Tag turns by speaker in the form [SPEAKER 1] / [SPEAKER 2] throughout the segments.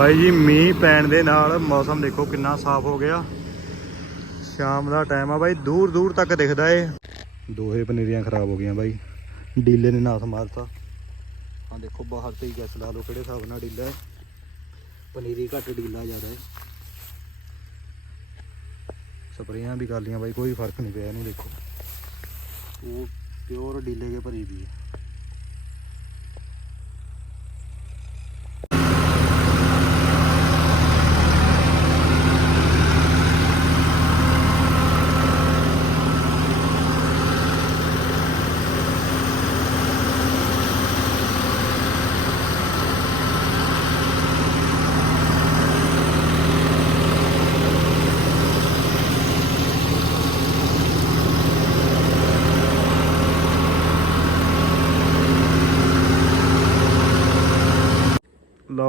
[SPEAKER 1] ਬਾਈ ਜੀ, ਮੀਂਹ ਪੈਣ ਦੇ ਨਾਲ ਮੌਸਮ ਦੇਖੋ ਕਿੰਨਾ ਸਾਫ਼ ਹੋ ਗਿਆ। ਸ਼ਾਮ ਦਾ ਟਾਈਮ ਆ ਬਾਈ ਦੂਰ ਦੂਰ ਤੱਕ ਦਿਖਦਾ ਏ। ਦੋਹੇ ਪਨੀਰੀਆਂ ਖਰਾਬ ਹੋ ਗਈਆਂ ਬਾਈ। ਡੀਲੇ ਨੇ ਨਾਸ ਮਾਰਤਾ। ਆ ਦੇਖੋ, ਬਾਹਰ ਤੇ ਹੀ ਗੈਸ ਲਾ ਲਓ, ਕਿਹੜੇ ਹਿਸਾਬ ਨਾਲ ਡੀਲਾ ਹੈ ਪਨੀਰੀ ਘੱਟ ਡੀਲਾ ਜ਼ਿਆਦਾ ਹੈ ਸਪਰੇਆਂ ਵੀ ਕਰ ਲੀਆਂ ਬਾਈ, ਕੋਈ ਫ਼ਰਕ ਨਹੀਂ ਪਿਆ ਇਹਨੂੰ ਦੇਖੋ। ਉਹ ਪਿਓਰ ਡੀਲੇ ਕੇ ਭਰੀ ਵੀ ਹੈ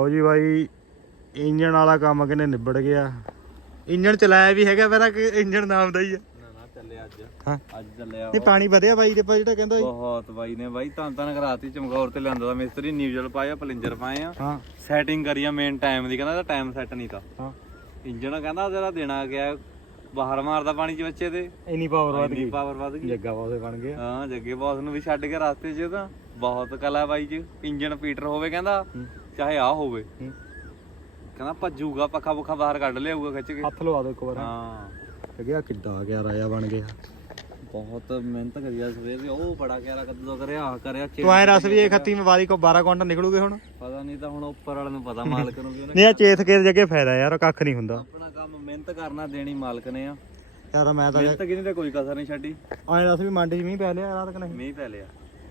[SPEAKER 1] ਲਓ ਜੀ ਬਾਈ ਇੰਜਣ ਵਾਲਾ ਕੰਮ ਕਿਨੇ ਨਿਬੜ ਗਿਆ। ਇੰਜਣ ਚਲਾਇਆ ਵੀ ਹੈਗਾ ਪਹਿਲਾਂ ਕਿ ਇੰਜਣ ਨਾਮ ਦਾ ਹੀ ਆ।
[SPEAKER 2] ਚੱਲਿਆ ਅੱਜ।
[SPEAKER 1] ਹਾਂ।
[SPEAKER 2] ਅੱਜ ਚੱਲਿਆ
[SPEAKER 1] ਨਹੀਂ ਪਾਣੀ ਵਧਿਆ ਬਾਈ ਦੇ ਪਾ ਜਿਹੜਾ ਕਹਿੰਦਾ ਸੀ।
[SPEAKER 2] ਬਹੁਤ ਬਾਈ ਨੇ ਬਾਈ ਤਾਂ ਤਾਂ ਕਰਾਤੀ ਚਮਕੌਰ ਤੇ ਲਿਆਂਦਾ ਦਾ ਮਿਸਤਰੀ ਨਿਊਜ਼ਲ ਪਾਇਆ ਪਲਿੰਜਰ ਪਾਏ ਆ।
[SPEAKER 1] ਹਾਂ।
[SPEAKER 2] ਸੈਟਿੰਗ ਕਰੀ ਆ ਮੇਨ ਟਾਈਮ ਦੀ ਕਹਿੰਦਾ ਟਾਈਮ ਸੈੱਟ ਨਹੀਂ ਤਾਂ।
[SPEAKER 1] ਹਾਂ।
[SPEAKER 2] ਇੰਜਣ ਕਹਿੰਦਾ ਜਿਹੜਾ ਦੇਣਾ ਗਿਆ ਬਾਹਰ ਮਾਰਦਾ ਪਾਣੀ ਚ ਬੱਚੇ ਤੇ।
[SPEAKER 1] ਇੰਨੀ ਪਾਵਰ ਵਧ ਗਈ।
[SPEAKER 2] ਪਾਵਰ ਵੱਧ ਗਈ।
[SPEAKER 1] ਜੱਗਾ ਪਾਸੇ ਬਣ ਗਿਆ।
[SPEAKER 2] ਹਾਂ ਜੱਗੇ ਬਾਸ ਨੂੰ ਵੀ ਛੱਡ ਕੇ ਰਸਤੇ 'ਚ ਤਾਂ ਬਹੁਤ ਕਲਾ ਬਾਈ ਚ। ਇੰਜਣ ਪੀਟਰ ਹੋਵੇ ਕਹਿੰਦਾ। ਚਾਹੇ ਆ ਹੋਵੇ।
[SPEAKER 1] ਹੂੰ।
[SPEAKER 2] ਕਹਿੰਦਾ ਭੱਜੂਗਾ ਪੱਖਾ ਪੁੱਖਾ ਬਾਹਰ ਕੱਢ ਲਿਆਊਗਾ ਖਿੱਚ ਕੇ।
[SPEAKER 1] ਹੱਥ ਲਵਾ ਦੋ ਇੱਕ ਵਾਰ।
[SPEAKER 2] ਹਾਂ।
[SPEAKER 1] ਲੱਗਿਆ ਕਿੱਦਾਂ ਗਿਆ ਰਾਜਾ ਬਣ ਗਿਆ।
[SPEAKER 2] ਬਹੁਤ ਮਿਹਨਤ ਕਰੀ ਆ ਸਵੇਰ ਦੀ ਉਹ ਬੜਾ ਕਿਆਰਾ ਕੱਦੂ ਕਰਿਆ ਆ ਕਰਿਆ ਚਿਰ
[SPEAKER 1] ਤੂੰ ਐ ਰਸ ਵੀ ਇਹ ਖੱਤੀ ਮਵਾਲੀ ਕੋ 12 ਕੁਇੰਟਲ ਨਿਕਲੂਗੇ ਹੁਣ?
[SPEAKER 2] ਪਤਾ ਨਹੀਂ ਤਾਂ ਹੁਣ ਉੱਪਰ ਵਾਲੇ ਨੂੰ ਪਤਾ ਮਾਲਕ ਨੂੰ ਵੀ ਉਹਨੇ
[SPEAKER 1] ਨਹੀਂ ਆ ਚੇਤ ਕੇ ਜੱਗੇ ਫਾਇਦਾ ਯਾਰ ਕੱਖ ਨਹੀਂ ਹੁੰਦਾ।
[SPEAKER 2] ਆਪਣਾ ਕੰਮ ਮਿਹਨਤ ਕਰਨਾ ਦੇਣੀ ਮਾਲਕ ਨੇ ਆ।
[SPEAKER 1] ਯਾਰ ਮੈਂ ਤਾਂ
[SPEAKER 2] ਮਿਹਨਤ ਕਿਨੇ ਤੇ ਕੋਈ ਕਸਰ ਨਹੀਂ ਛੱਡੀ।
[SPEAKER 1] ਐ ਰਸ ਵੀ ਮੰਡੀ 'ਚ ਮੀਂਹ ਪੈ ਲਿਆ ਰਾਤ ਕਿ ਨਹੀਂ?
[SPEAKER 2] ਮੀਂਹ ਪੈ ਲਿਆ।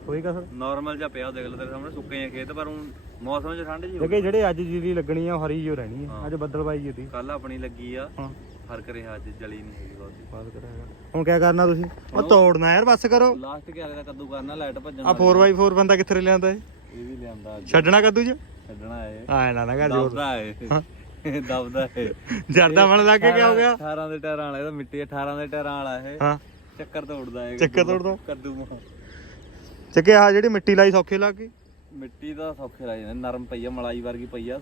[SPEAKER 1] ਕੋਈ ਕਸਰ
[SPEAKER 2] ਨਾਰਮਲ ਜਿਹਾ ਪਿਆ ਦੇਖ ਲੈ ਤੇਰੇ ਸਾਹਮਣੇ ਸੁੱਕੇ ਆ ਖੇਤ ਪਰ ਹੁਣ ਮੌਸਮ 'ਚ ਠੰਡ ਜੀ
[SPEAKER 1] ਜੱਗੇ ਜਿਹੜੇ ਅੱਜ ਜੀਰੀ ਲੱਗਣੀ ਆ ਉਹ ਹਰੀ ਜੋ ਰਹਿਣੀ ਆ। ਅੱਜ ਬੱਦਲ ਬਾਈ ਜੀ ਦੀ।
[SPEAKER 2] ਕੱਲ ਆਪਣੀ ਲੱਗੀ ਆ
[SPEAKER 1] ਹਾਂ।
[SPEAKER 2] ਫ਼ਰਕ ਰਿਹਾ ਅੱਜ ਜਲੀ ਨਹੀਂ ਹੈਗੀ ਬਹੁਤੀ।
[SPEAKER 1] ਬਾਤ ਕਰਾਂਗਾ ਹੁਣ ਕੀ ਕਰਨਾ ਤੁਸੀਂ? ਉਹ ਤੋੜਨਾ ਯਾਰ ਬੱਸ ਕਰੋ।
[SPEAKER 2] ਲਾਸਟ ਕਿਆਰੇ ਦਾ ਕੱਦੂ ਕਰਨਾ ਲਾਈਟ ਭੱਜਣ
[SPEAKER 1] ਆ 4x4 ਬੰਦਾ ਕਿੱਥੇ ਲਿਆਂਦਾ ਇਹ?
[SPEAKER 2] ਇਹ ਵੀ ਲਿਆਂਦਾ ਅੱਜ।
[SPEAKER 1] ਛੱਡਣਾ ਕੱਦੂ ਚ?
[SPEAKER 2] ਛੱਡਣਾ ਏ
[SPEAKER 1] ਆਏ ਨਾ ਨਾ ਕਰ ਜੋਰ।
[SPEAKER 2] ਦਬਦਾ ਏ ਦਬਦਾ ਏ
[SPEAKER 1] ਜਰਦਾ ਮਨ ਲੱਗ ਕੇ ਕੀ ਹੋ ਗਿਆ?
[SPEAKER 2] 18 ਦੇ ਟਾਇਰਾਂ ਵਾਲਾ ਇਹਦਾ ਮਿੱਟੀ 18 ਦੇ ਟਾਇਰਾਂ ਵਾਲਾ ਇਹ।
[SPEAKER 1] ਹਾਂ।
[SPEAKER 2] ਚੱਕਰ ਤੋੜਦਾ ਏ
[SPEAKER 1] ਚੱਕਰ ਤੋੜਦਾ?
[SPEAKER 2] ਕੱਦੂ ਮੂੰਹ।
[SPEAKER 1] ਚੱਕੇ ਆ ਜਿਹੜੀ ਮਿੱਟੀ ਲਾਈ ਸੌਖੀ ਲੱਗ ਗਈ?
[SPEAKER 2] ਮਿੱਟੀ ਦਾ ਸੌਖੇ ਲੱਗ ਜਾਂਦੇ ਨਰਮ ਪਈ ਆ ਮਲਾਈ ਵਰਗੀ ਪਈ ਆ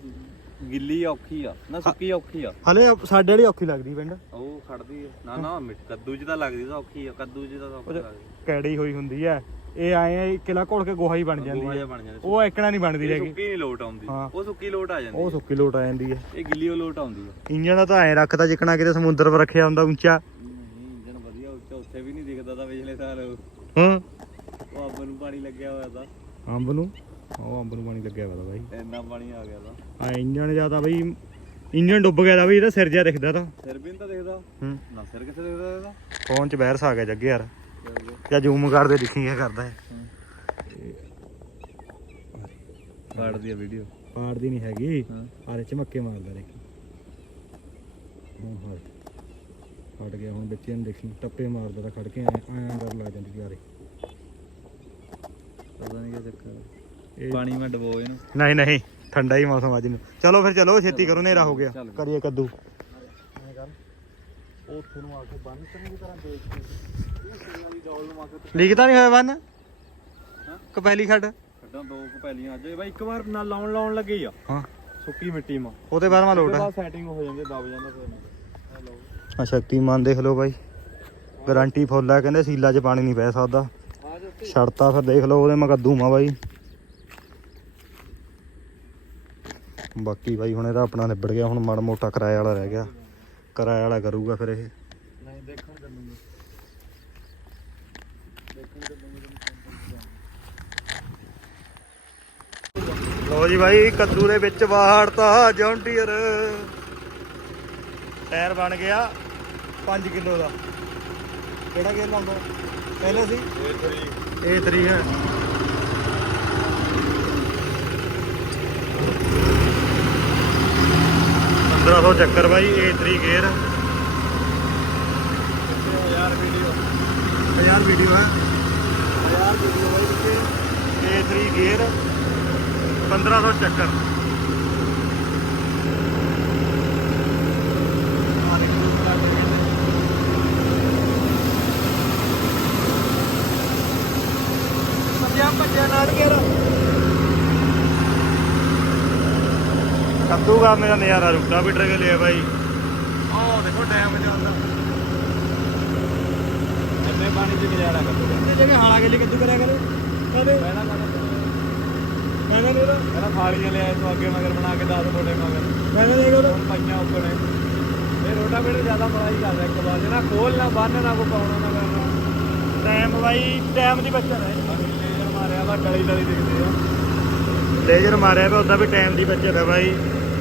[SPEAKER 2] ਗਿੱਲੀ ਔਖੀ ਆ ਨਾ ਸੁੱਕੀ ਔਖੀ ਆ।
[SPEAKER 1] ਹਲੇ ਸਾਡੇ ਵਾਲੀ ਔਖੀ ਲੱਗਦੀ ਪਿੰਡ।
[SPEAKER 2] ਉਹ ਖੜਦੀ ਆ। ਨਾ ਨਾ ਮਿੱਟ ਕੱਦੂ 'ਚ ਤਾਂ ਲੱਗਦੀ ਤਾਂ ਔਖੀ ਆ ਕੱਦੂ 'ਚ ਤਾਂ ਸੌਖੀ ਲੱਗਦੀ
[SPEAKER 1] ਕੈੜੀ ਹੋਈ ਹੁੰਦੀ ਐ ਇਹ ਆਏ ਆ ਕਿਲਾ ਘੋਲ ਕੇ ਗੋਹਾ ਹੀ ਬਣ ਜਾਂਦੀ
[SPEAKER 2] ਗੋਹਾ
[SPEAKER 1] ਹੈ
[SPEAKER 2] ਜਿਹਾ ਬਣ ਜਾਂਦਾ
[SPEAKER 1] ਉਹ ਐਕਣਾ ਨਹੀਂ ਬਣਦੀ ਹੈਗੀ।
[SPEAKER 2] ਸੁੱਕੀ ਨਹੀਂ ਲੋਟ ਆਉਂਦੀ
[SPEAKER 1] ਹਾਂ।
[SPEAKER 2] ਉਹ ਸੁੱਕੀ ਲੋਟ ਆ ਜਾਂਦੀ
[SPEAKER 1] ਉਹ ਸੁੱਕੀ ਲੋਟ ਆ ਜਾਂਦੀ ਹੈ
[SPEAKER 2] ਇਹ ਗਿੱਲੀ ਉਹ ਲੋਟ ਆਉਂਦੀ ਆ।
[SPEAKER 1] ਇੰਜਣ ਦਾ ਤਾਂ ਐ ਰੱਖਦਾ ਜਿੱਕਣਾ ਕਿਤੇ ਸਮੁੰਦਰ 'ਤੇ ਰੱਖਿਆ ਹੁੰਦਾ ਉੱਚਾ।
[SPEAKER 2] ਨਹੀਂ ਇੰਜਨ ਵਧੀਆ ਉੱਚਾ ਉੱਥੇ ਵੀ ਨਹੀਂ ਦਿਖਦਾ ਤਾਂ ਪਿਛਲੇ ਸਾਲ।
[SPEAKER 1] ਹਾਂ।
[SPEAKER 2] ਅੱਬ ਨੂੰ ਪਾਣੀ ਲੱਗਿਆ ਹੋਇਆ
[SPEAKER 1] ਅੰਬ ਨੂੰ? ਉਹ ਅੰਬ ਨੂੰ ਪਾਣੀ ਲੱਗਿਆ ਵਾ ਬਾਈ।
[SPEAKER 2] ਇੰਨਾ ਪਾਣੀ ਆ ਗਿਆ ਤਾਂ।
[SPEAKER 1] ਆ ਇੰਜਣ ਜ਼ਿਆਦਾ ਬਈ ਇੰਜਣ ਡੁੱਬ ਗਿਆ ਦਾ ਬਈ ਇਹਦਾ ਸਿਰ ਜਿਹਾ ਦਿਖਦਾ ਤਾਂ।
[SPEAKER 2] ਸਿਰ ਵੀ ਤਾਂ ਦਿਖਦਾ।
[SPEAKER 1] ਹੂੰ।
[SPEAKER 2] ਨਾ ਸਿਰ ਕਿੱਥੇ ਦਿਖਦਾ ਇਹਦਾ।
[SPEAKER 1] ਫੋਨ 'ਚ ਬਹਿਰਸ ਆ ਗਿਆ ਜੱਗੇ ਯਾਰ। ਜਾਂ ਜ਼ੂਮ ਕਰਦੇ ਦੇਖੀ ਕੀ ਕਰਦਾ ਹੈ।
[SPEAKER 2] ਪਾੜਦੀ ਆ ਵੀਡੀਓ
[SPEAKER 1] ਪਾੜਦੀ ਨਹੀਂ ਹੈਗੀ। ਆਰੇ ਚਮੱਕੇ ਮਾਰਦਾ ਦੇਖੀ। ਹੁਣ ਹਟ ਗਿਆ ਹੁਣ ਬੱਚੇ ਨੂੰ ਦੇਖੀ ਟੱਪੇ ਮਾਰਦਾ ਤਾਂ ਖੜ ਕੇ ਐਂ ਡਰ ਲੱਗ ਜਾਂਦੀ ਯਾਰੇ
[SPEAKER 2] ਪਤਾ ਨਹੀਂ ਕੀ ਚੱਕਰ
[SPEAKER 1] ਇਹ-
[SPEAKER 2] ਪਾਣੀ ਮੈਂ ਡਬੋ ਇਹਨੂੰ।
[SPEAKER 1] ਨਹੀਂ ਨਹੀਂ ਠੰਡਾ ਹੀ ਮੌਸਮ ਅੱਜ ਨੂੰ। ਚਲੋ ਫਿਰ ਚਲੋ ਛੇਤੀ ਕਰੋ ਹਨੇਰਾ ਹੋ ਗਿਆ। ਕਰੀਏ ਕੱਦੂ।
[SPEAKER 2] ਉਹ ਤੁਹਾਨੂੰ ਆ ਕੇ ਬੰਨ ਚੰਗੀ ਤਰ੍ਹਾਂ ਦੇਖ ਕੇ। ਉਹ ਸਿਰ ਵਾਲੀ ਡੋਲ ਨੂੰ ਆ ਕੇ
[SPEAKER 1] ਲੀਕ ਤਾਂ ਨਹੀਂ ਹੋਇਆ ਬੰਨ? ਕਪੈਲੀ ਖੱਡ?
[SPEAKER 2] ਛੱਡਾਂ ਦੋ ਕੁ ਪੈਲੀਆਂ ਅੱਜ। ਬਾਈ ਇੱਕ ਵਾਰ ਨਾਲ ਲਾਉਣ ਲਾਉਣ ਲੱਗੇ ਆ।
[SPEAKER 1] ਹਾਂ।
[SPEAKER 2] ਸੁੱਕੀ ਮਿੱਟੀ ਮਾ।
[SPEAKER 1] ਉਹਦੇ ਬਾਅਦ ਮੈਂ ਲੋਟ ਆ।
[SPEAKER 2] ਸੈਟਿੰਗ ਹੋ ਜਾਂਦੀ ਦਬ ਜਾਂਦਾ ਫਿਰ। ਹੈਲੋ
[SPEAKER 1] ਆ ਸ਼ਕਤੀਮਾਨ ਦੇਖ ਲਓ ਬਾਈ। ਗਾਰੰਟੀ ਫੁੱਲ ਆ ਕਹਿੰਦੇ ਸੀਲਾ 'ਚ ਪਾਣੀ ਨਹੀਂ ਪੈ ਸਕਦਾ। ਛੜਤਾ ਫਿਰ ਦੇਖ ਲਓ ਉਹਦੇ ਮਗੱਦੂ ਮਾ ਬਾਈ। ਬਾਕੀ ਬਾਈ ਹੁਣ ਇਹਦਾ ਆਪਣਾ ਨਿਬੜ ਗਿਆ ਹੁਣ ਮਾੜਾ ਮੋਟਾ ਕਿਰਾਏ ਵਾਲਾ ਰਹਿ ਗਿਆ। ਕਿਰਾਏ ਵਾਲਾ ਕਰੂਗਾ ਫਿਰ ਇਹ। ਲੋ ਜੀ ਬਾਈ ਕੱਦੂ ਦੇ ਵਿੱਚ ਵਾੜਤਾ ਜੌਂਟੀਅਰ। ਟਾਇਰ ਬਣ ਗਿਆ 5 ਕਿਲੋ ਦਾ। ਕਿਹੜਾ ਗੇਅਰ ਲਾਉਂਦਾ? ਪਹਿਲੇ ਸੀ? 3 ए थ्री है। पंद्रह सौ चक्कर भाई
[SPEAKER 2] ए थ्री
[SPEAKER 1] गेयर हज़ार वीडियो। है। हज़ार वीडियो भाई। ए थ्री गेयर पंद्रह सौ चक्कर। ਨਾਲ ਗੇਅਰ ਕੱਦੂ ਕੱਦੂ ਗਾ ਮੇਰਾ ਨਜ਼ਾਰਾ ਰੁਕਦਾ ਵੀ ਟਰਕੇ ਲਿਆ ਬਾਈ। ਆਹ ਦੇਖੋ ਡੈਮ ਜਾਂਦਾ
[SPEAKER 2] ਇੰਨੇ ਪਾਣੀ 'ਚ ਨਜ਼ਾਰਾ ਕਰਦਾ
[SPEAKER 1] ਇਹ ਜਗ੍ਹਾ ਹਾਲਾ ਕੇ ਲਈ ਕੱਦੂ ਕਰਿਆ ਕਰੋ। ਕਦੇ
[SPEAKER 2] ਪਹਿਲਾਂ ਕਹਿੰਦਾ
[SPEAKER 1] ਮੈਂ ਕਹਿੰਦਾ ਨਹੀਂ
[SPEAKER 2] ਪਹਿਲਾਂ ਥਾਲੀਆਂ ਲਿਆਏ ਤੂੰ ਅੱਗੇ ਮਗਰ ਬਣਾ ਕੇ 10 ਫੋਟੇ ਮਗਰ।
[SPEAKER 1] ਮੈਂ ਨਹੀਂ ਕਰੋ
[SPEAKER 2] ਹੁਣ ਪਾਈਆਂ ਉੱਪਰ ਨੇ। ਇਹ ਰੋਟਾ ਬੇਟੇ ਜ਼ਿਆਦਾ ਮਲਾਈ ਕਰਦਾ ਇੱਕ ਵਾਰ। ਜਿਹੜਾ ਖੋਲ ਨਾ ਬੰਨ ਨਾ ਕੋ ਪਾਉਣਾ ਨਾ ਕਰਨਾ।
[SPEAKER 1] ਟਾਈਮ ਬਾਈ ਟਾਈਮ ਦੀ ਬੱਚਤ ਹੈ।
[SPEAKER 2] ਲੇਜ਼ਰ ਮਾਰਿਆ ਵਾ ਡਲੀ ਡਲੀ ਦਿਖਦੇ ਆ।
[SPEAKER 1] ਲੇਜ਼ਰ ਮਾਰਿਆ ਵਾ ਉਦਾਂ ਵੀ ਟਾਈਮ ਦੀ ਬੱਚਤ ਹੈ ਬਾਈ।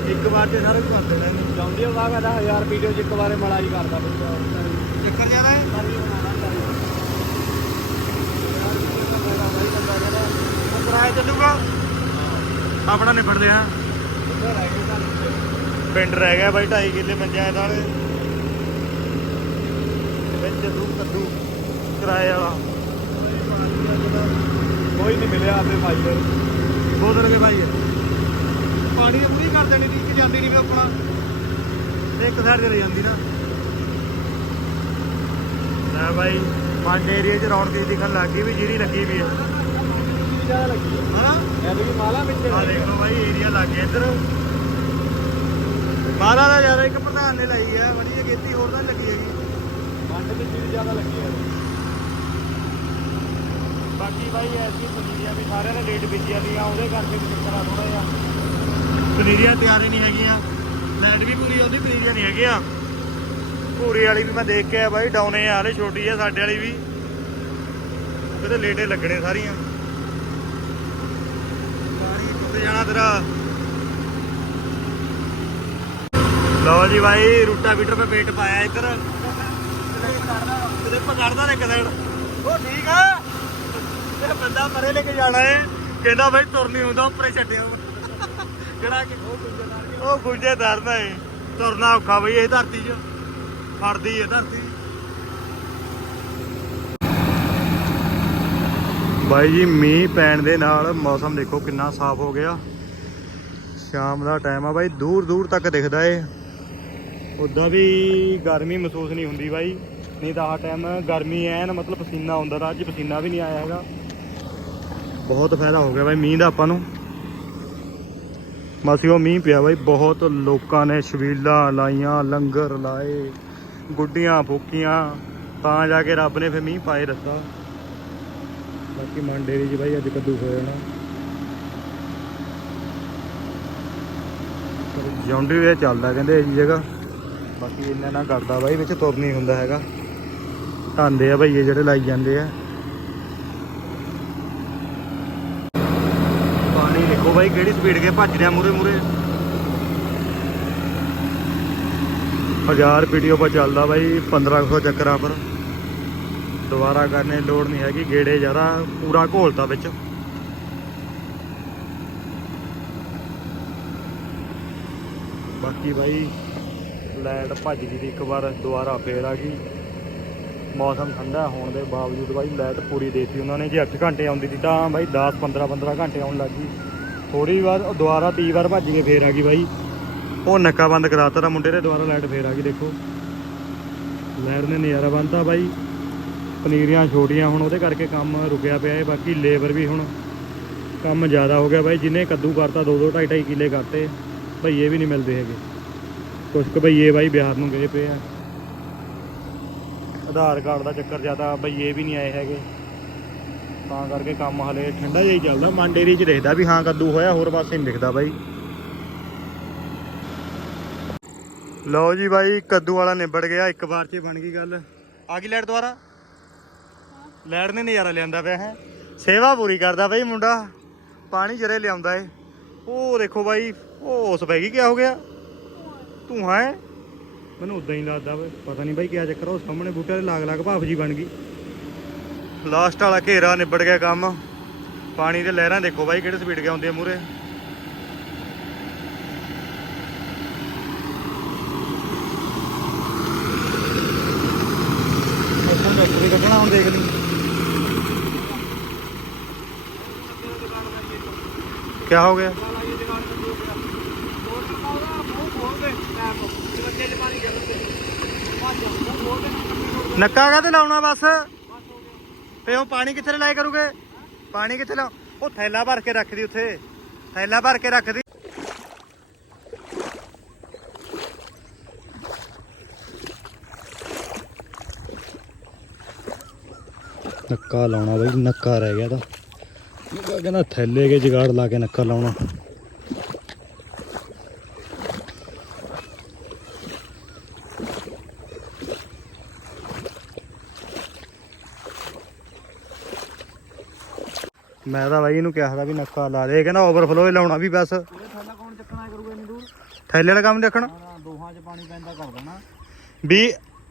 [SPEAKER 1] ਇੱਕ ਵਾਰ ਤੇ ਸਾਰੇ ਕਰ ਦੇਣੇ ਨੇ
[SPEAKER 2] ਜਾਂਦੀ ਆ ਵਾਗਾ ਦਾ 1000 ਵੀਡੀਓ 'ਚ ਇੱਕ ਵਾਰੇ ਮਲਾਈ ਕਰਦਾ ਬੱਚਾ
[SPEAKER 1] ਚੱਕਰ ਜ਼ਿਆਦਾ ਹੈ ਚੱਲੂਗਾ ਆਪਣਾ ਨਿਬੜ ਲਿਆ। ਪਿੰਡ ਰਹਿ ਗਿਆ ਬਾਈ 2.5 ਕਿੱਲੇ ਪੰਚਾਇਤ ਵਾਲੇ ਵਿੱਚ ਦੂ ਕੱਦੂ ਕਿਰਾਏ ਵਾਲਾ।
[SPEAKER 2] ਕੋਈ ਨਹੀਂ ਮਿਲਿਆ ਆਪਣੇ ਫਾਈਲਰ
[SPEAKER 1] ਬੋਲਣ ਕੇ ਭਾਈ ਪਾਣੀ ਤਾਂ ਪੂਰੀ ਕਰ ਦੇਣੀ ਸੀ ਕਿ ਜਾਂਦੀ ਨਹੀਂ ਵੀ ਆਪਣਾ। ਤੇ ਇੱਕ ਸਾਈਡ ਤੇ ਲੈ ਜਾਂਦੀ ਨਾ। ਲੈ ਭਾਈ ਪੰਜ ਏਰੀਆ 'ਚ ਰੌਣਕ ਦਿਖਣ ਲੱਗ ਗਈ ਵੀ ਜਿਹੜੀ ਲੱਗੀ ਵੀ ਹੈ
[SPEAKER 2] ਜ਼ਿਆਦਾ ਲੱਗੀ
[SPEAKER 1] ਹਨਾ
[SPEAKER 2] ਐ ਵੀ ਮਾਲਾ ਵਿੱਚ
[SPEAKER 1] ਆ ਦੇਖੋ ਭਾਈ ਏਰੀਆ ਲੱਗ ਗਿਆ ਇੱਧਰ। ਮਾਲਾ ਦਾ ਜ਼ਿਆਦਾ ਇੱਕ ਪ੍ਰਧਾਨ ਨੇ ਲਾਈ ਹੈ ਬੜੀ ਅਗੇਤੀ ਹੋਰ ਤਾਂ ਲੱਗੀ ਹੈਗੀ।
[SPEAKER 2] ਮੰਡ ਵਿੱਚ ਵੀ ਜ਼ਿਆਦਾ ਲੱਗੀ ਹੈ
[SPEAKER 1] ਬਾਕੀ ਭਾਈ ਐਸੀ ਪਨੀਰੀਆਂ ਵੀ ਸਾਰਿਆਂ ਨੇ ਲੇਟ ਬੀਜੀਆਂ ਦੀਆਂ ਉਹਦੇ ਕਰਕੇ ਵੀ ਚੱਕਰ ਆ ਥੋੜਾ ਜਿਹਾ। ਪਨੀਰੀਆਂ ਤਿਆਰ ਹੀ ਨਹੀਂ ਹੈਗੀਆਂ। ਲਾਈਟ ਵੀ ਪੂਰੀ, ਉਹਦੀ ਪਨੀਰੀਆਂ ਨਹੀਂ ਹੈਗੀਆਂ। ਪੂਰੀ ਵਾਲੀ ਵੀ ਮੈਂ ਦੇਖ ਕੇ ਆ ਬਾਈ ਡਾਉਨੇ ਆ ਹਲੇ, ਛੋਟੀ ਆ, ਸਾਡੇ ਵਾਲੀ ਵੀ। ਕਿਤੇ ਲੇਟੇ ਲੱਗਣੇ ਸਾਰੀਆਂ। ਸਾਰੀ ਟੁੱਟ ਜਾਣਾ ਤੇਰਾ। ਲਓ ਜੀ ਭਾਈ ਰੂਟਾ ਵੀਟਰ पे ਪੇਟ ਪਾਇਆ ਇੱਧਰ। ਤੇ ਪਕੜਦਾ ਨੇ ਕਦੜ ਉਹ ਠੀਕ ਆ। ਇਹ ਬੰਦਾ ਪਰੇ ਲੈ ਕੇ ਜਾਣਾ ਏ। ਕਹਿੰਦਾ ਭਾਈ ਤੁਰ ਨਹੀਂ ਹੁੰਦਾ ਉੱਪਰੇ ਛੱਡਿਆ ਕਿਹੜਾ ਕਿ ਉਹ ਗੁੰਜੇ ਦਰਦਾ ਏ ਤੁਰਨਾ ਔਖਾ ਬਈ ਇਹ ਧਰਤੀ 'ਚ। ਫੜਦੀ ਏ ਧਰਤੀ। ਬਾਈ ਜੀ, ਮੀਂਹ ਪੈਣ ਦੇ ਨਾਲ ਮੌਸਮ ਦੇਖੋ ਕਿੰਨਾ ਸਾਫ਼ ਹੋ ਗਿਆ। ਸ਼ਾਮ ਦਾ ਟਾਈਮ ਆ ਬਾਈ, ਦੂਰ ਦੂਰ ਤੱਕ ਦਿਖਦਾ ਏ। ਉਦਾਂ ਵੀ ਗਰਮੀ ਮਹਿਸੂਸ ਨਹੀਂ ਹੁੰਦੀ ਬਾਈ। ਨਹੀਂ ਤਾਂ ਆਹ ਟਾਈਮ ਗਰਮੀ ਐਨ ਮਤਲਬ ਪਸੀਨਾ ਆਉਂਦਾ ਤਾਂ ਅੱਜ ਪਸੀਨਾ ਵੀ ਨਹੀਂ ਆਇਆ ਹੈਗਾ। ਬਹੁਤ ਫਾਇਦਾ ਹੋ ਗਿਆ ਬਾਈ ਮੀਂਹ ਦਾ ਆਪਾਂ ਨੂੰ। ਮਾਸੀ, ਉਹ ਮੀਂਹ ਪਿਆ ਬਾਈ, ਬਹੁਤ ਲੋਕਾਂ ਨੇ ਛਬੀਲਾਂ ਲਾਈਆਂ, ਲੰਗਰ ਲਾਏ, ਗੁੱਡੀਆਂ ਫੂਕੀਆਂ, ਤਾਂ ਜਾ ਕੇ ਰੱਬ ਨੇ ਫੇ ਮੀਂਹ ਪਾਏ ਰੱਤਾ ਬਾਕੀ ਮੰਡੇਰੀ ਜੀ ਬਾਈ, ਅੱਜ ਕੱਦੂ ਹੋ ਜਾਣਾ। ਜੌਂਡੀ ਵੇ ਚੱਲਦਾ, ਕਹਿੰਦੇ ਇਹ ਜਗ੍ਹਾ। ਬਾਕੀ ਇੰਨਾ ਨਾ ਕਰਦਾ ਬਾਈ, ਵਿੱਚ ਤੁਰ ਨਹੀਂ ਹੁੰਦਾ ਹੈਗਾ। ਧੰਦੇ ਆ ਭਈਏ ਜਿਹੜੇ ਲਾਈ ਜਾਂਦੇ ਆ ਪਾਣੀ ਦੇਖੋ ਬਾਈ, ਕਿਹੜੀ ਸਪੀਡ ਕੇ ਭੱਜ ਰਿਹਾ ਮੂਰੇ ਮੂਰੇ 1000 ਵੀਡੀਓ ਪਰ ਚੱਲਦਾ ਬਾਈ 1500 ਚੱਕਰਾਂ ਪਰ। ਦੁਬਾਰਾ ਕਰਨੇ ਦੀ ਲੋੜ ਨਹੀਂ ਹੈਗੀ, ਗੇੜੇ ਜ਼ਿਆਦਾ, ਪੂਰਾ ਘੋਲਤਾ ਵਿੱਚ। ਬਾਕੀ ਬਾਈ ਲਾਈਟ ਭੱਜ ਗਈ ਸੀ ਇੱਕ ਵਾਰ, ਦੁਬਾਰਾ ਫੇਰ ਆ ਗਈ। ਮੌਸਮ ਠੰਡਾ ਹੋਣ ਦੇ ਬਾਵਜੂਦ ਬਾਈ ਲਾਈਟ ਪੂਰੀ ਦੇਤੀ ਉਹਨਾਂ ਨੇ। ਜੇ 8 ਘੰਟੇ ਆਉਂਦੀ ਸੀ ਤਾਂ ਬਾਈ 10 15 15 ਘੰਟੇ ਆਉਣ ਲੱਗ ਗਈ। ਥੋੜੀ ਵਾਰ ਦੁਬਾਰਾ 30 ਵਾਰ ਭੱਜ ਕੇ ਫੇਰ ਆ ਗਈ ਬਾਈ। ਉਹ ਨੱਕਾ ਬੰਦ ਕਰਾਤਾ ਤਾਂ ਮੁੰਡੇ ਨੇ ਦੁਬਾਰਾ ਲਾਈਟ ਫੇਰ ਆ ਗਈ, ਦੇਖੋ। ਲਾਈਟ ਨੇ ਨਜ਼ਾਰਾ ਬੰਨਤਾ ਬਾਈ। ਪਨੀਰੀਆਂ ਛੋਟੀਆਂ ਹੁਣ ਉਹਦੇ ਕਰਕੇ ਕੰਮ ਰੁਕਿਆ ਪਿਆ ਹੈ, ਬਾਕੀ ਲੇਬਰ ਵੀ ਹੁਣ ਕੰਮ ਜ਼ਿਆਦਾ ਹੋ ਗਿਆ ਬਾਈ। ਜਿਹਨੇ ਕੱਦੂ ਕਰਤਾ 2 2 2.5 2.5 ਕਿੱਲੇ ਕਰਤੇ। ਭਈਏ ਵੀ ਨਹੀਂ ਮਿਲਦੇ ਹੈਗੇ। ਕੁਛ ਕੁ ਭਈਏ ਬਾਈ ਬਿਹਾਰ ਨੂੰ ਗਏ ਪਏ ਆ। ਆਧਾਰ ਕਾਰਡ ਦਾ ਚੱਕਰ ਜ਼ਿਆਦਾ ਭਈਏ ਵੀ ਨਹੀਂ ਆਏ ਹੈਗੇ। ਤਾਂ ਕਰਕੇ ਕੰਮ ਹਲੇ ਠੰਡਾ ਜਿਹਾ ਹੀ ਚੱਲਦਾ। ਮੰਡੇਰੀ 'ਚ ਦਿਖਦਾ ਵੀ ਹਾਂ ਕੱਦੂ ਹੋਇਆ, ਹੋਰ ਪਾਸੇ ਨਹੀਂ ਦਿਖਦਾ ਬਾਈ। ਲਓ ਜੀ ਬਾਈ, ਕੱਦੂ ਵਾਲਾ ਨਿਬੜ ਗਿਆ, ਇੱਕ ਵਾਰ 'ਚ ਬਣ ਗਈ ਗੱਲ। ਆ ਗਈ ਲੈਟ ਦੁਬਾਰਾ? ਲੈਟ ਨੇ ਨਜ਼ਾਰਾ ਲਿਆਂਦਾ ਪਿਆ, ਹੈ। ਸੇਵਾ ਪੂਰੀ ਕਰਦਾ ਬਾਈ ਮੁੰਡਾ। ਪਾਣੀ ਜਰੇ ਲਿਆਉਂਦਾ ਏ। ਉਹ ਦੇਖੋ ਬਾਈ, ਉਹ ਉਸ ਪੈ ਗਈ, ਕਿਆ ਹੋ ਗਿਆ? ਤੂੰ ਹੈ ਮੈਨੂੰ ਉਦਾਂ ਹੀ ਲੱਗਦਾ ਪਤਾ ਨਹੀਂ ਬਾਈ ਕਿਆ ਚੱਕਰ ਉਹ ਸਾਹਮਣੇ ਬੂਟੇ ਦੇ ਲਾਗ ਲਾਗ ਭਾਫ ਜੀ ਬਣ ਗਈ। ਲਾਸਟ ਵਾਲਾ ਘੇਰਾ ਨਿਬੜ ਗਿਆ ਕੰਮ। ਪਾਣੀ ਦੇ ਲਹਿਰਾਂ ਦੇਖੋ ਬਾਈ ਕਿਹੜੇ ਸਪੀਡ ਕੇ ਆਉਂਦੇ ਆ ਮੂਰੇ ਉੱਪਰ ਕੱਢਣਾ ਹੁਣ ਦੇਖ ਲਈ ਕਿਆ ਹੋ ਗਿਆ? ਨੱਕਾ ਕਾਤੇ ਲਾਉਣਾ ਬਸ? ਫੇ ਉਹ ਪਾਣੀ ਕਿੱਥੇ ਲਾਇਆ ਕਰੂਗੇ? ਪਾਣੀ ਕਿੱਥੇ ਲਾ ਉਹ ਥੈਲਾ ਭਰ ਕੇ ਰੱਖਦੀ ਉੱਥੇ। ਥੈਲਾ ਭਰ ਕੇ ਰੱਖਦੀ। ਨੱਕਾ ਲਾਉਣਾ ਬਈ, ਨੱਕਾ ਰਹਿ ਗਿਆ ਤਾਂ। ਕਹਿੰਦਾ ਥੈਲੇ ਕੇ ਜਗਾੜ ਲਾ ਕੇ ਨੱਕਾ ਲਾਉਣਾ। ਮੈਂ ਤਾਂ ਬਾਈ ਇਹਨੂੰ ਕਿਹਾ ਸੀ ਵੀ ਨੱਕਾ ਲਾ ਦੇ ਇਹ ਕਹਿੰਦਾ ਓਵਰਫਲੋ ਹੀ ਲਾਉਣਾ ਵੀ ਬਸ।
[SPEAKER 2] ਥੱਲੇ ਕੌਣ ਚੱਕਣਾ ਕਰੂਗਾ ਇੰਨੀ ਦੂਰ?
[SPEAKER 1] ਥੈਲੇ ਵਾਲਾ ਕੰਮ ਦੇਖਣਾ?
[SPEAKER 2] ਹਾਂ ਦੋਹਾਂ 'ਚ ਪਾਣੀ ਪੈਂਦਾ ਕਰ ਦੇਣਾ।
[SPEAKER 1] ਵੀ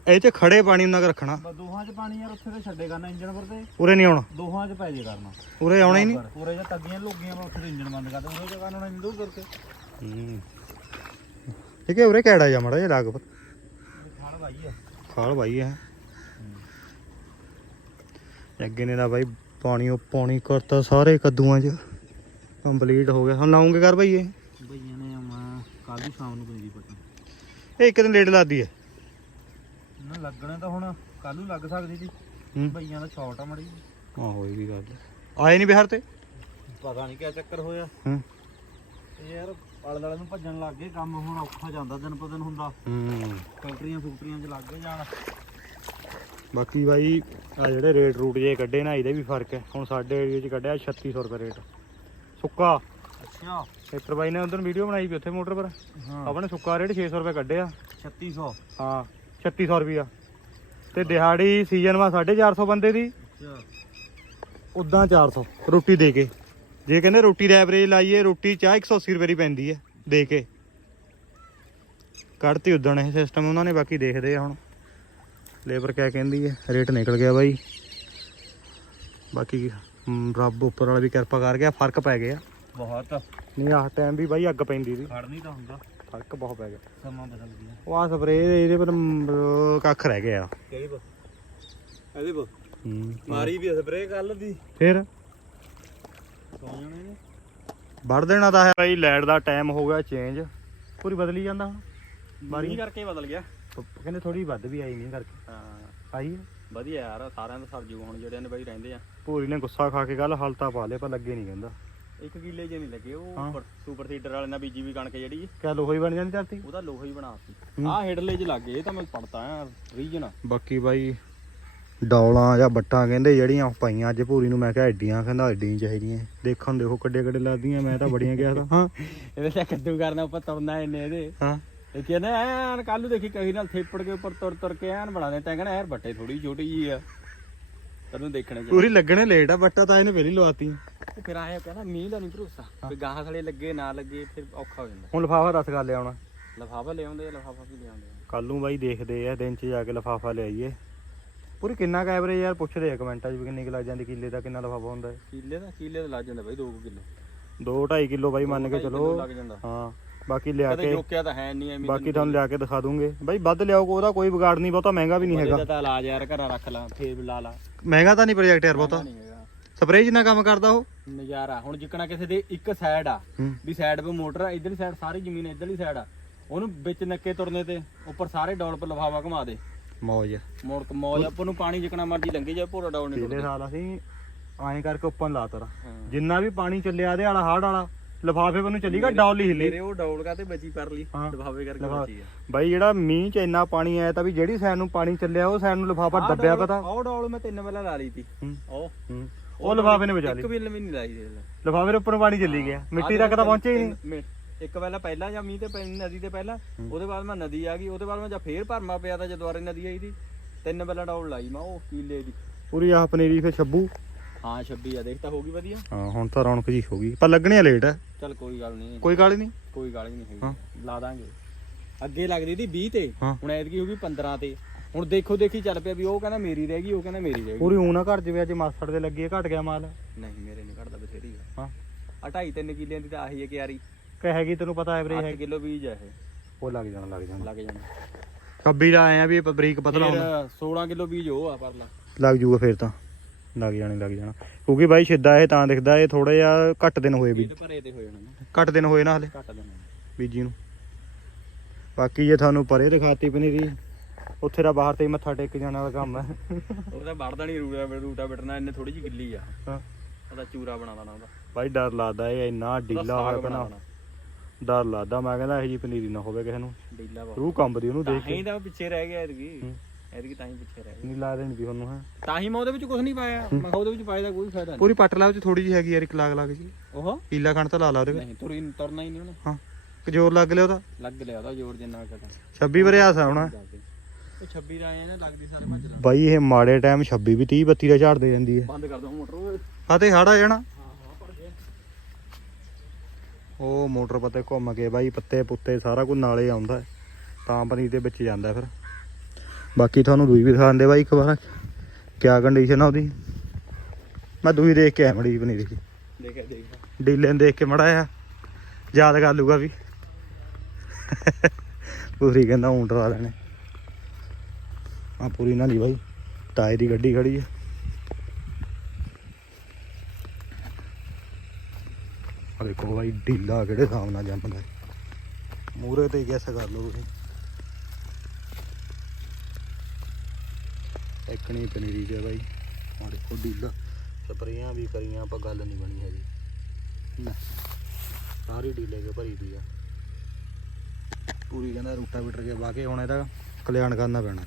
[SPEAKER 1] ਇਹ ਚ ਖੜੇ ਪਾਣੀ ਉਹਨਾਂ ਕੁ ਰੱਖਣਾ।
[SPEAKER 2] ਬਸ ਦੋਹਾਂ 'ਚ ਪਾਣੀ ਯਾਰ ਉੱਥੇ ਤੇ ਛੱਡੇ ਕਰਨਾ ਇੰਜਣ ਪਰ ਤੇ।
[SPEAKER 1] ਉਰੇ ਨਹੀਂ ਆਉਣਾ।
[SPEAKER 2] ਦੋਹਾਂ 'ਚ ਪੈ ਜੇ ਕਰਨਾ।
[SPEAKER 1] ਉਰੇ ਆਉਣਾ ਹੀ ਨਹੀਂ।
[SPEAKER 2] ਪੂਰੇ ਜਾਂ ਤੱਗੀਆਂ ਲੋਗੀਆਂ ਪਰ ਉੱਥੇ ਇੰਜਣ ਬੰਦ ਕਰ ਦੇ ਉਹਦੇ ਜਗ੍ਹਾ ਨੂੰ ਇੰਨੀ ਦੂਰ ਕਰਕੇ
[SPEAKER 1] ਠੀਕ ਹੈ ਉਰੇ ਕਿਹੜਾ ਜਾ ਮੜਾ ਜਿਹਾ ਲਾਗ ਪਰ
[SPEAKER 2] ਖਾਣ ਭਾਈ ਆ।
[SPEAKER 1] ਖਾਲ ਬਾਈ ਹੈ। ਅੱਗੇ ਨੇ ਨਾ ਬਾਈ ਪਾਣੀ ਉਹ ਪਾਣੀ ਕਰਤਾ ਸਾਰੇ ਕੱਦੂਆਂ 'ਚ। ਕੰਪਲੀਟ ਹੋ ਗਿਆ। ਹੁਣ ਲਾਉਂਗੇ ਕਰ ਬਾਈ ਇਹ?
[SPEAKER 2] ਭਈਆਂ ਨੇ ਆਉਣਾ ਕੱਲ ਨੂੰ ਸ਼ਾਮ ਨੂੰ ਪੈਂਦੀ ਪੱਟੀ
[SPEAKER 1] ਇਹ ਇੱਕ ਦਿਨ ਲੇਟ ਲਾਦੀ ਹੈ।
[SPEAKER 2] ਨਾ ਲੱਗਣਾ ਤਾਂ ਹੁਣ ਕੱਲ ਨੂੰ ਲੱਗ ਸਕਦੀ ਸੀ।
[SPEAKER 1] ਹੂੰ।
[SPEAKER 2] ਭਈਆਂ ਦਾ ਸ਼ਾਰਟ ਆ ਮੜੀ
[SPEAKER 1] ਹਾਂ ਹੋਈ ਵੀ ਗੱਲ। ਆਏ ਨਹੀਂ ਬਿਹਾਰ ਤੇ?
[SPEAKER 2] ਪਤਾ ਨਹੀਂ ਕਿਆ ਚੱਕਰ ਹੋਇਆ।
[SPEAKER 1] ਹੂੰ।
[SPEAKER 2] ਇਹ ਯਾਰ ਆਲੇ ਦੁਆਲੇ ਨੂੰ ਭੱਜਣ ਲੱਗ ਗਏ। ਕੰਮ ਹੁਣ ਔਖਾ ਜਾਂਦਾ ਦਿਨ ਪਰ ਦਿਨ ਹੁੰਦਾ।
[SPEAKER 1] ਹੂੰ।
[SPEAKER 2] ਫੈਕਟਰੀਆਂ ਫੁਕਟਰੀਆਂ 'ਚ ਲੱਗ ਗਏ ਜਾਣ।
[SPEAKER 1] ਬਾਕੀ ਬਾਈ ਆ ਜਿਹੜੇ ਰੇਟ ਰੂਟ ਜੇ ਕੱਢੇ ਨਾ ਇਹਦੇ ਵੀ ਫ਼ਰਕ ਹੈ। ਹੁਣ ਸਾਡੇ ਏਰੀਆ 'ਚ ਕੱਢਿਆ 3600 ਰੁਪਏ ਰੇਟ। ਸੁੱਕਾ।
[SPEAKER 2] ਅੱਛਾ।
[SPEAKER 1] ਸੈਕਟਰ ਬਾਈ ਨੇ ਉਧਰ ਵੀਡੀਓ ਬਣਾਈ ਵੀ ਉੱਥੇ ਮੋਟਰ ਪਰ। ਆਪਣੇ ਸੁੱਕਾ ਰੇਟ 600 ਰੁਪਏ ਕੱਢਿਆ।
[SPEAKER 2] 3600
[SPEAKER 1] ਹਾਂ 3600 ਰੁਪਿਆ ਤੇ ਦਿਹਾੜੀ ਸੀਜ਼ਨ ਵਾ 450 ਬੰਦੇ ਦੀ।
[SPEAKER 2] ਅੱਛਾ।
[SPEAKER 1] ਉਦਾਂ 400 ਰੋਟੀ ਦੇ ਕੇ। ਜੇ ਕਹਿੰਦੇ ਰੋਟੀ ਦਾ ਐਵਰੇਜ ਲਾਈਏ ਰੋਟੀ ਚਾਹ 180 ਰੁਪਏ ਦੀ ਪੈਂਦੀ ਹੈ ਦੇ ਕੇ। ਕੱਢਤੀ ਉਦਣ ਇਹ ਸਿਸਟਮ ਉਹਨਾਂ ਨੇ ਬਾਕੀ ਦੇਖਦੇ ਆ ਹੁਣ। ਲੇਬਰ ਕਿਆ ਕਹਿੰਦੀ ਹੈ? ਰੇਟ ਨਿਕਲ ਗਿਆ ਬਾਈ। ਬਾਕੀ ਰੱਬ ਉੱਪਰ ਵਾਲਾ ਵੀ ਕਿਰਪਾ ਕਰ ਗਿਆ ਫ਼ਰਕ ਪੈ ਗਿਆ।
[SPEAKER 2] ਬਹੁਤ।
[SPEAKER 1] ਨਹੀਂ ਆਹ ਟਾਈਮ ਵੀ ਬਾਈ ਅੱਗ ਪੈਂਦੀ ਸੀ।
[SPEAKER 2] ਖੜ ਨਹੀਂ ਤਾਂ ਹੁੰਦਾ।
[SPEAKER 1] ਫ਼ਰਕ ਬਹੁਤ ਪੈ ਗਿਆ।
[SPEAKER 2] ਸਮਾਂ ਬਦਲ ਗਿਆ।
[SPEAKER 1] ਉਹ ਆ ਸਪਰੇ ਇਹਦੇ ਪਰ ਕੱਖ ਰਹਿ ਗਿਆ।
[SPEAKER 2] ਕਿਹੜੀ ਬੋ ਇਹਦੀ ਬੋ ਮਾਰੀ ਵੀ ਸਪਰੇ ਕੱਲ ਦੀ।
[SPEAKER 1] ਫਿਰ?
[SPEAKER 2] ਸੌ ਜਾਣੇ ਨੇ
[SPEAKER 1] ਵੜ ਦੇਣਾ ਤਾਂ ਹੈ ਭਾਈ ਲਾਈਟ ਦਾ ਟਾਈਮ ਹੋ ਗਿਆ ਚੇਂਜ ਪੂਰੀ ਬਦਲੀ ਜਾਂਦਾ ਹੁਣ।
[SPEAKER 2] ਮਾਰੀ ਕਰਕੇ ਬਦਲ ਗਿਆ।
[SPEAKER 1] ਕਹਿੰਦੇ ਥੋੜੀ ਵੱਧ ਵੀ ਆਈ ਨਹੀਂ ਕਰਕੇ।
[SPEAKER 2] ਹਾਂ।
[SPEAKER 1] ਆਈ ਹੈ
[SPEAKER 2] ਵਧੀਆ ਯਾਰ ਸਾਰਿਆਂ ਦਾ ਸਰ ਜੂ ਹੁਣ ਜਿਹੜਿਆਂ ਨੇ ਬਾਈ ਰਹਿੰਦੇ ਆ।
[SPEAKER 1] ਪੂਰੀ ਨੇ ਗੁੱਸਾ ਖਾ ਕੇ ਗੱਲ ਹਲਤਾ ਪਾ ਲਿਆ ਪਰ ਲੱਗੇ ਨਹੀਂ ਕਹਿੰਦਾ।
[SPEAKER 2] ਇੱਕ ਕਿੱਲੇ ਜੇ ਨਹੀਂ ਲੱਗੇ ਉਹ
[SPEAKER 1] ਹਾਂ।
[SPEAKER 2] ਸੁਪਰ ਸੀਡਰ ਵਾਲੇ ਨਾਲ ਬੀਜੀ ਵੀ ਕਣਕ ਜਿਹੜੀ
[SPEAKER 1] ਕਿਆ ਲੋਹੋ ਹੀ ਬਣ ਜਾਂਦੀ ਧਰਤੀ?
[SPEAKER 2] ਉਹਦਾ ਲੋਹਾ ਹੀ ਬਣਾਤੀ
[SPEAKER 1] ਹੂੰ।
[SPEAKER 2] ਆਹ ਹੈਡਲੇ ਚ ਲੱਗੇ ਇਹ ਤਾਂ ਮੈਂ ਪੜਤਾ ਆ ਰੀਜਨ।
[SPEAKER 1] ਬਾਕੀ ਬਾਈ ਡੌਲਾਂ ਜਾਂ ਬੱਟਾਂ ਕਹਿੰਦੇ ਜਿਹੜੀਆਂ ਉਹ ਪਾਈਆਂ ਅੱਜ ਪੂਰੀ ਨੂੰ ਮੈਂ ਕਿਹਾ ਐਡੀਆਂ ਕਹਿੰਦਾ ਐਡੀਆਂ ਚਾਹੀਦੀਆਂ। ਦੇਖਣ ਦੇਖੋ ਕੱਡੇ ਕੱਡੇ ਲੱਗਦੀਆਂ ਮੈਂ ਤਾਂ ਬੜੀਆਂ ਗਿਆ ਤਾਂ। ਹਾਂ
[SPEAKER 2] ਇਹਦੇ ਤੇ ਕੱਦੂ ਕਰਨਾ ਉੱਪਰ ਤੁਰਨਾ ਇਹਨੇ ਇਹਦੇ।
[SPEAKER 1] ਹਾਂ।
[SPEAKER 2] ਇਹ ਕਹਿੰਦਾ ਐਨ ਕੱਲ ਨੂੰ ਦੇਖੀ ਕਹੀ ਨਾਲ ਥੇਪੜ ਕੇ ਉੱਪਰ ਤੁਰ ਤੁਰ ਕੇ ਐਨ ਬਣਾ ਦੇ ਤੈਂ ਯਾਰ ਬੱਟੇ ਥੋੜੀ ਛੋਟੀ ਜੀ ਆ। ਤੈਨੂੰ ਦੇਖਣੇ
[SPEAKER 1] ਪੂਰੀ ਲੱਗਣੇ ਲੇਟ ਆ ਬੱਟਾ ਤਾਂ ਇਹਨੂੰ ਪਹਿਲੀ ਲਵਾਤੀ।
[SPEAKER 2] ਫਿਰ ਆਇਆ ਕਹਿੰਦਾ ਮੀਂਹ ਦਾ ਨਹੀਂ ਭਰੋਸਾ। ਵੀ ਗਾਹਾਂ ਥਲੇ ਲੱਗੇ ਨਾ ਲੱਗੇ ਫਿਰ ਔਖਾ ਹੋ ਜਾਂਦਾ।
[SPEAKER 1] ਹੁਣ ਲਫਾਫਾ ਦੱਸ ਕਰ ਲਿਆਉਣਾ
[SPEAKER 2] ਲਫਾਫਾ ਲਿਆਉਂਦੇ ਆ ਲਫਾਫਾ ਵੀ ਲਿਆਉਂਦੇ ਆ।
[SPEAKER 1] ਕੱਲ ਨੂੰ ਬਾਈ ਦੇਖਦੇ ਆ ਦਿਨ ਚ ਜਾ ਕੇ ਲਫਾਫਾ ਲਿਆਈਏ ਪੂਰੀ ਕਿੰਨਾ ਕੁ ਐਵਰੇਜ ਯਾਰ ਪੁੱਛਦੇ ਆ ਕਮੈਂਟਾਂ 'ਚ ਵੀ ਕਿੰਨੀ ਕੁ ਲੱਗ ਜਾਂਦੀ ਕਿੱਲੇ ਦਾ ਕਿੰਨਾ ਲਫਾਫਾ ਹੁੰਦਾ। ਹੈ
[SPEAKER 2] ਕੀਲੇ ਦਾ ਕੀਲੇ ਦਾ ਲੱਗ ਜਾਂਦਾ ਬਾਈ 2 ਕਿਲੋ।
[SPEAKER 1] 2 2.5 ਕਿਲੋ ਬਾਈ ਮੰਨ ਕੇ ਚਲੋ।
[SPEAKER 2] ਲੱਗ ਜਾਂਦਾ।
[SPEAKER 1] ਹਾਂ। ਬਾਕੀ ਲਿਆ
[SPEAKER 2] ਕਦੇ
[SPEAKER 1] ਕੇ
[SPEAKER 2] ਜੋਕਿਆ ਤਾਂ ਹੈ ਨਹੀਂ ਐਵੇਂ
[SPEAKER 1] ਬਾਕੀ ਤੁਹਾਨੂੰ ਲਿਆ ਕੇ ਦਿਖਾ ਦੂੰਗੇ। ਬਾਈ ਵੱਧ ਲਿਆਓ ਉਹਦਾ ਕੋਈ ਵਿਗਾੜ ਨਹੀਂ ਬਹੁਤਾ ਮਹਿੰਗਾ ਵੀ ਨਹੀਂ ਹੈਗਾ।
[SPEAKER 2] ਇਹਦਾ ਤਾਂ ਇਲਾਜ ਯਾਰ ਘਰਾਂ ਰੱਖ ਲਾ ਫੇਰ ਲਾ ਲਾ।
[SPEAKER 1] ਮਹਿੰਗਾ ਤਾਂ ਨਹੀਂ ਪ੍ਰੋਜੈਕਟ ਯਾਰ ਬਹੁਤਾ।
[SPEAKER 2] ਨਹੀਂ ਹੈਗਾ।
[SPEAKER 1] ਸਪਰੇਅ ਜਿੰਨਾ ਕੰਮ ਕਰਦਾ ਉਹ।
[SPEAKER 2] ਨਜ਼ਾਰਾ ਹੁਣ ਜਿੱਕਣਾ ਕਿਸੇ ਦੇ ਇੱਕ ਸਾਈਡ ਆ
[SPEAKER 1] ਹੂੰ।
[SPEAKER 2] ਵੀ ਸਾਈਡ 'ਤੇ ਮੋਟਰ ਆ ਇਧਰਲੀ ਸਾਈਡ ਸਾਰੀ ਜ਼ਮੀਨ ਇਧਰਲੀ ਸਾਈਡ ਆ। ਉਹਨੂੰ ਵਿੱਚ ਨੱਕੇ ਤੁਰਨੇ ਤੇ ਉੱਪਰ ਸਾਰੇ ਡੌਲ ਪਰ ਲਫਾਫਾ ਘੁਮਾ ਦੇ।
[SPEAKER 1] ਮੌਜ
[SPEAKER 2] ਮੋੜ ਮੌਜ ਆਪਾਂ ਨੂੰ ਪਾਣੀ ਜਿੱਕਣਾ ਮਰਜ਼ੀ ਲੰਘੇ ਜਾਏ ਭੋਰਾ ਡੌਲ ਨਹੀਂ
[SPEAKER 1] ਪਿਛਲੇ ਸਾਲ ਅਸੀਂ ਐਂ ਕਰਕੇ ਉੱਪਰ ਲਾਤਾ। ਜਿੰਨਾ ਵੀ ਪਾਣੀ ਚੱਲਿਆ ਇਹਦੇ ਵਾਲਾ ਹਾੜ ਵਾਲਾ ਲਫਾਫੇ ਪਰ ਨੂੰ ਚੱਲੀਗਾ ਡੌਲ ਹੀ ਹਿੱਲੀ।
[SPEAKER 2] ਮੇਰੇ ਉਹ ਡੌਲ ਕਾ ਤੇ ਬਚੀ ਕਰ ਲਈ
[SPEAKER 1] ਹਾਂ।
[SPEAKER 2] ਲਫਾਫੇ ਕਰਕੇ
[SPEAKER 1] ਲਫਾ-
[SPEAKER 2] ਬਚੀ ਆ।
[SPEAKER 1] ਬਾਈ ਜਿਹੜਾ ਮੀਂਹ ਚ ਇੰਨਾ ਪਾਣੀ ਆਇਆ ਤਾਂ ਵੀ ਜਿਹੜੀ ਸਾਈਡ ਨੂੰ ਪਾਣੀ ਚੱਲਿਆ ਉਹ ਸਾਈਡ ਨੂੰ ਲਫਾਫਾ
[SPEAKER 2] ਆਹ
[SPEAKER 1] ਦੱਬਿਆ
[SPEAKER 2] ਡੌਲ-
[SPEAKER 1] ਪਤਾ।
[SPEAKER 2] ਉਹ ਡੌਲ ਮੈਂ ਤਿੰਨ ਵੇਲਾ ਲਾ ਲਈ ਤੀ।
[SPEAKER 1] ਹੂੰ।
[SPEAKER 2] ਉਹ
[SPEAKER 1] ਹੂੰ। ਉਹ ਲਫਾਫੇ ਨੇ ਬਚਾ
[SPEAKER 2] ਇੱਕ
[SPEAKER 1] ਲਈ।
[SPEAKER 2] ਬਿੱਲ ਵੀ ਨਹੀਂ ਲਾਈ ਦੇ
[SPEAKER 1] ਲਫਾਫੇ ਦੇ ਉੱਪਰ ਨੂੰ ਪਾਣੀ ਚੱਲੀ ਗਿਆ। ਮਿੱਟੀ ਤੱਕ ਤਾਂ ਪਹੁੰਚੇ ਹੀ ਨਹੀਂ।
[SPEAKER 2] ਇੱਕ ਵੇਲਾ ਪਹਿਲਾਂ ਜਾਂ ਮੀਂਹ ਤੇ ਪੈਣੀ ਨਦੀ ਤੇ ਪਹਿਲਾਂ ਉਹਦੇ ਬਾਅਦ ਮੈਂ ਨਦੀ ਆ ਗਈ ਉਹਦੇ ਬਾਅਦ ਮੈਂ ਜਾਂ ਫੇਰ ਭਰਮਾ ਪਿਆ ਤਾਂ ਜਦੋਂ ਦੁਬਾਰੇ ਨਦੀ ਆਈ ਦੀ ਤਿੰਨ ਵੇਲਾ ਡੌਲ ਲਾਈ ਮੈਂ ਉਹ ਕੀਲੇ ਦੀ
[SPEAKER 1] ਪੂਰੀ ਆਹ ਪਨੀਰੀ ਫੇ ਛੱਬੂ।
[SPEAKER 2] ਹਾਂ 26 ਆ ਦੇਖ ਤਾਂ ਹੋ ਗਈ ਵਧੀਆ।
[SPEAKER 1] ਹਾਂ ਹੁਣ ਤਾਂ ਰੌਣਕ ਜੀ ਹੋ ਗਈ। ਪਰ ਲੱਗਣੇ ਆ ਲੇਟ ਹੈ
[SPEAKER 2] ਚੱਲ ਕੋਈ ਗੱਲ ਨਹੀਂ।
[SPEAKER 1] ਕੋਈ ਗੱਲ ਨਹੀਂ।
[SPEAKER 2] ਕੋਈ ਗੱਲ ਨਹੀਂ। ਹੈਗੀ। ਲਾ ਦਾਂਗੇ। ਅੱਗੇ ਲੱਗਦੀ ਸੀ 20 ਤੇ।
[SPEAKER 1] ਹਾਂ।
[SPEAKER 2] ਹੁਣ ਐਤਕੀ ਹੋ ਗਈ 15 ਤੇ। ਹੁਣ ਦੇਖੋ ਦੇਖੀ ਚੱਲ ਪਿਆ ਵੀ ਉਹ ਕਹਿੰਦਾ ਮੇਰੀ ਰਹਿ ਗਈ ਉਹ ਕਹਿੰਦਾ ਮੇਰੀ ਰਹਿ ਗਈ।
[SPEAKER 1] ਪੂਰੀ ਊਣਾ ਘਰ ਜਿਵੇਂ ਅੱਜ ਮਾਸੜ ਦੇ ਲੱਗੀ ਹੈ ਘਟ ਗਿਆ ਮਾਲ।
[SPEAKER 2] ਨਹੀਂ ਮੇਰੇ ਨਹੀਂ ਘਟਦਾ ਬਥੇਰੀ ਆ।
[SPEAKER 1] ਹਾਂ।
[SPEAKER 2] ਆ ਢਾਈ ਤਿੰਨ ਕਿੱਲਿਆਂ ਦੀ ਤਾਂ ਆਹੀ ਹੈ ਕਿਆਰੀ
[SPEAKER 1] ਕਹੇ ਹੈਗੀ ਤੈਨੂੰ ਪਤਾ ਐਵਰੇਜ
[SPEAKER 2] 8
[SPEAKER 1] ਹੈ
[SPEAKER 2] ਕਿਲੋ ਬੀਜ ਆ ਇਹ।
[SPEAKER 1] ਉਹ ਲੱਗ ਜਾਣਾ ਲੱਗ ਜਾਣਾ।
[SPEAKER 2] ਲੱਗ ਜਾਣਾ।
[SPEAKER 1] 26 ਦਾ ਆਇਆ ਵੀ ਇਹ ਬਰੀਕ ਪਤਲਾ
[SPEAKER 2] ਫਿਰ
[SPEAKER 1] ਹੁੰਦਾ।
[SPEAKER 2] 16 ਕਿਲੋ ਬੀਜ ਉਹ ਆ ਪਰਲਾ।
[SPEAKER 1] ਲੱਗ ਜੂਗਾ ਫੇਰ ਤਾਂ। ਲੱਗ ਜਾਣੇ ਲੱਗ ਜਾਣਾ। ਕਿਉਂਕਿ ਬਾਈ ਸਿੱਧਾ ਇਹ ਤਾਂ ਦਿਖਦਾ ਇਹ ਥੋੜਾ ਜਿਹਾ ਘੱਟ ਦਿਨ ਹੋਏ ਵੀ।
[SPEAKER 2] ਇਹਦੇ ਭਰੇ ਤੇ ਹੋ ਜਾਣਾ ਨਾ।
[SPEAKER 1] ਘੱਟ ਦਿਨ ਹੋਏ ਨਾ ਹਲੇ।
[SPEAKER 2] ਘੱਟ
[SPEAKER 1] ਬੀਜੀ ਨੂੰ। ਬਾਕੀ ਜੇ ਤੁਹਾਨੂੰ ਪਰੇ ਦਿਖਾਤੀ ਪਨੀਰੀ ਉੱਥੇ ਦਾ ਬਾਹਰ ਤੇ ਹੀ ਮੱਥਾ ਟੇਕ ਜਾਣ ਵਾਲਾ ਕੰਮ ਹੈ।
[SPEAKER 2] ਉਹ ਤਾਂ ਵੜਦਾ ਨਹੀਂ ਰੂਟਾ ਰੂਟਾ ਬਿਟਣਾ ਇਹਨੇ ਥੋੜੀ ਜਿਹੀ ਗਿੱਲੀ ਆ।
[SPEAKER 1] ਹਾਂ।
[SPEAKER 2] ਉਹਦਾ ਚੂਰਾ ਬਣਾ ਦੇਣਾ ਉਹਦਾ।
[SPEAKER 1] ਬਾਈ ਡਰ ਲੱਗਦਾ ਇਹ ਇੰਨਾ
[SPEAKER 2] ਸਾਗ
[SPEAKER 1] ਹੋਇਆ
[SPEAKER 2] ਬਣਾ।
[SPEAKER 1] ਡਰ ਲੱਗਦਾ ਮੈਂ ਕਹਿੰਦਾ ਇਹੋ ਜੀ ਪਨੀਰੀ ਨਾ ਹੋਵੇ ਕਿਸੇ ਨੂੰ।
[SPEAKER 2] ਬਹੁਤ।
[SPEAKER 1] ਰੂਹ ਕੰਬਦੀ ਉਹਨੂੰ ਦੇਖ ਕੇ।
[SPEAKER 2] ਤਾਂ ਪਿੱਛੇ ਰਹਿ ਗਿਆ
[SPEAKER 1] ਹੂੰ।
[SPEAKER 2] ਐਤਕੀ ਤਾਂ ਹੀ ਪਿੱਛੇ ਰਹਿ ਗਏ।
[SPEAKER 1] ਨਹੀਂ ਲਾ ਦੇਣੀ ਸੀ ਤੁਹਾਨੂੰ ਹੈ।
[SPEAKER 2] ਤਾਂ ਹੀ ਮੈਂ ਉਹਦੇ ਵਿੱਚ ਕੁਝ ਨਹੀਂ ਪਾਇਆ। ਮੈਂ ਕਿਹਾ ਉਹਦੇ ਵਿੱਚ ਦਾ ਕੋਈ ਫਾਇਦਾ ਨਹੀਂ
[SPEAKER 1] ਪੂਰੀ ਪੱਟ ਲਾ ਉਹ ਚ ਥੋੜੀ ਜਿਹੀ ਹੈਗੀ ਯਾਰ ਇੱਕ ਲਾਗ ਲੱਗ ਜੀ
[SPEAKER 2] ਉਹ
[SPEAKER 1] ਕੀਲਾ ਖੰਡ ਤਾਂ ਲਾ ਲਾ ਉਹਦੇ ਕੋਲ।
[SPEAKER 2] ਨਹੀਂ ਤੁਰੀ ਤੁਰਨਾ ਹੀ ਨਹੀਂ ਉਹਨੇ।
[SPEAKER 1] ਹਾਂ ਕਿ ਜ਼ੋਰ ਲੱਗ ਲਿਆ ਉਹਦਾ।
[SPEAKER 2] ਲੱਗ ਲਿਆ ਉਹਦਾ ਜ਼ੋਰ ਜਿੰਨਾ ਕਦਾ
[SPEAKER 1] 26 ਵਰੇ ਆਸਾ ਹੋਣਾ।
[SPEAKER 2] ਇਹ 26 ਰਾਏ ਨੇ ਲੱਗਦੀ ਸਾਰੇ ਭੱਜ ਲਾ
[SPEAKER 1] ਬਾਈ ਇਹ ਮਾੜੇ ਟਾਈਮ 26 ਵੀ 30 32 ਦਾ ਝਾੜ ਦੇ ਜਾਂਦੀ ਹੈ।
[SPEAKER 2] ਬੰਦ ਕਰ ਦੋ ਮੋਟਰ
[SPEAKER 1] ਆ ਤੇ ਹੜ ਆ ਜਾਣਾ। ਉਹ ਮੋਟਰ ਪੱਤੇ ਘੁੰਮ ਕੇ ਬਾਈ ਪੱਤੇ ਪੁੱਤੇ ਸਾਰਾ ਕੁਝ ਨਾਲੇ ਆਉਂਦਾ। ਤਾਂ ਪਨੀਰ ਦੇ ਵਿੱਚ ਜਾਂਦਾ ਫਿਰ। ਬਾਕੀ ਤੁਹਾਨੂੰ ਦੂਈ ਵੀ ਦਿਖਾਉਂਦੇ ਬਾਈ ਇੱਕ ਵਾਰ। ਕਿਆ ਕੰਡੀਸ਼ਨ ਆ ਉਹਦੀ? ਮੈਂ ਦੂਈ ਦੇਖ ਕੇ ਆਇਆ, ਮੜੀ ਪਨੀਰ। ਦੀ
[SPEAKER 2] ਦੇਖਿਆ ਦੇਖਿਆ
[SPEAKER 1] ਡੀਲੇ ਨੂੰ ਦੇਖ ਕੇ ਮੜਾ ਆ ਯਾਦ ਕਰ ਲੂਗਾ ਵੀ। ਪੂਰੀ ਕਹਿੰਦਾ ਊਂਟ ਲਾ ਲੈਣੇ। ਆ ਪੂਰੀ ਨਾ ਦੀ ਬਾਈ ਟਾਇਰ ਦੀ ਗੱਡੀ ਖੜੀ ਹੈ ਆ ਦੇਖੋ ਬਾਈ ਢੀਲਾ ਕਿਹੜੇ ਹਿਸਾਬ ਨਾਲ ਜੰਮਦਾ। ਮੂਰੇ ਤੇ ਗੈਸ ਕਰ ਲਓ ਤੁਸੀਂ। ਇੱਕਣੀ ਪਨੀਰੀ ਚ ਬਾਈ। ਆ ਦੇਖੋ ਢੀਲਾ ਸਪਰੇਆਂ ਵੀ ਕਰੀਆਂ ਆਪਾਂ ਗੱਲ ਨਹੀਂ ਬਣੀ ਹੈਗੀ। ਲੈ, ਸਾਰੀ ਡੀਲੇ ਕੇ ਭਰੀ ਪਈ ਆ। ਪੂਰੀ ਕਹਿੰਦਾ ਰੂਟਾ ਬਿਟਰ ਕੇ ਵਾਕੇ ਹੁਣ ਇਹਦਾ ਕਲਿਆਣ ਕਰਨਾ ਪੈਣਾ।